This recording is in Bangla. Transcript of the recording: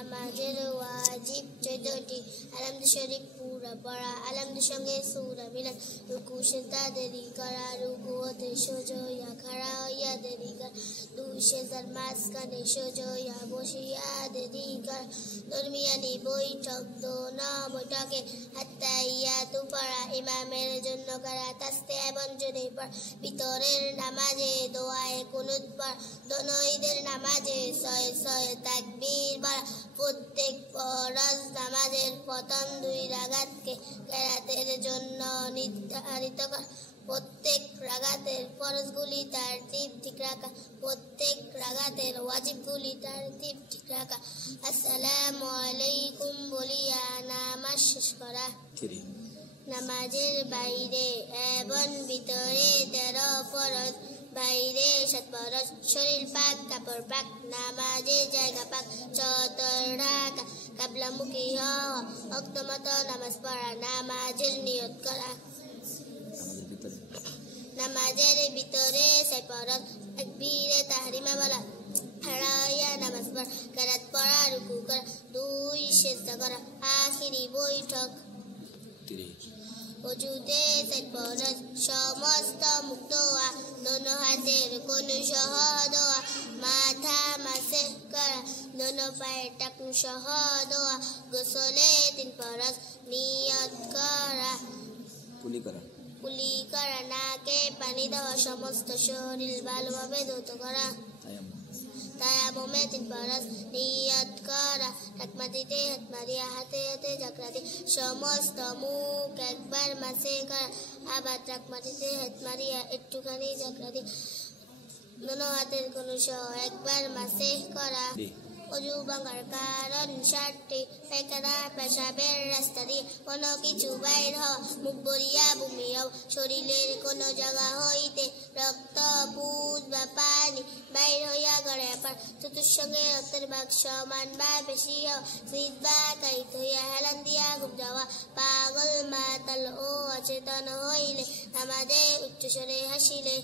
নামাজের ওয়াজিব 14টি। আলহামদু শরীফ পুরা পড়া, আলহামদুর সঙ্গে সূরা মিলান, রুকু সেজদা দেরি করা, রুকু হতে সোজা হইয়া খাড়া হইয়া দেরি করা, দুই সেজদার মাঝখানে সোজা হইয়া বসিয়া দেরি করা, দরমিয়ানি বৈঠক দোনো বৈঠকে আত্তাহিয়াতু পড়া, ইমামের জন্য কারাত আস্তে এবং জোরে পড়া, ভিতরের নামাজে দোয়ায়ে কুনুত পড়া, দোনো ঈদের নামাজে ছয় ছয় তাকবীর পড়া, প্রত্যেক ফরজ নামাজের প্রথম 2 রাকাতকে কেরাতের জন্য নির্ধারিত করা, প্রত্যেক রাকাতের ফরজগুলি তারতিব ঠিক রাখা, প্রত্যেক রাকাতের ওয়াজিবগুলি তারতিব ঠিক রাখা, আসসালামু আলাইকুম বলিয়া নামাজ শেষ করা। নামাজের বাইরে এবং ভিতরে 13 ফরজ, বাইরে 7 ফরজ, শরীর পাক কাপড় পাক, নামাজের জায়গা পাক, চত্বর ঢাকা, কাবলামুখী হওয়া, ওয়াক্ত মতো নামাজ পড়া, নামাজের নিয়ত করা। নামাজের ভিতরে 6 ফরজ, তাকবীরে তাহরিমা বলা, খাড়া হইয়া নামাজ পড়া, কেরাত পড়া, রুকু করা, 2 সেজদা করা, আখিরি বৈঠক। ওজুতে 7 ফরজ, সমস্ত মুখ ধোয়া, দোনো হাতের কোণু সহ ধোয়া, মাথা মাসে করা, দোনো পায়ের টাকনু সহ ধোয়া, গোসলে 3 ফরজ, নিয়ত করা, কুলি করা, নাকে পানি দেওয়া, সমস্ত শরীর ভালোভাবে ধৌত করা, তায়াম্মুমে 3 ফরজ, নিয়ত করা, হাত মাটিতে হাত মারিয়া হাতে হাতে ঝাঁকড়া দিয়ে সমস্ত মুখ একবার মাসে করা, আবার ট্রাক মাটিতে হাত মারিয়া একটুখানি ঝাঁকড়া দিয়ে দোনো হাতের কোণু সহ একবার মাসে করা। অজু ভাঙার কারণ 7টি, পায়খানা পেশাবের রাস্তা দিয়ে কোনো কিছু বাইর হওয়া, মুখ ভরিয়া বমি হওয়া, শরীরের কোনো জায়গা হইতে রক্ত পুজ বা পানি বাইর হইয়া গড়ে পড়া, চতুর্সঙ্গে রক্তের ভাগ সমান বা বেশি হওয়া, স্নিত বা কায়িত হইয়া হেলান দিয়া ঘুম যাওয়া, পাগল মাতাল ও অচেতন হইলে, নামাজে উচ্চস্বরে হাসিলে।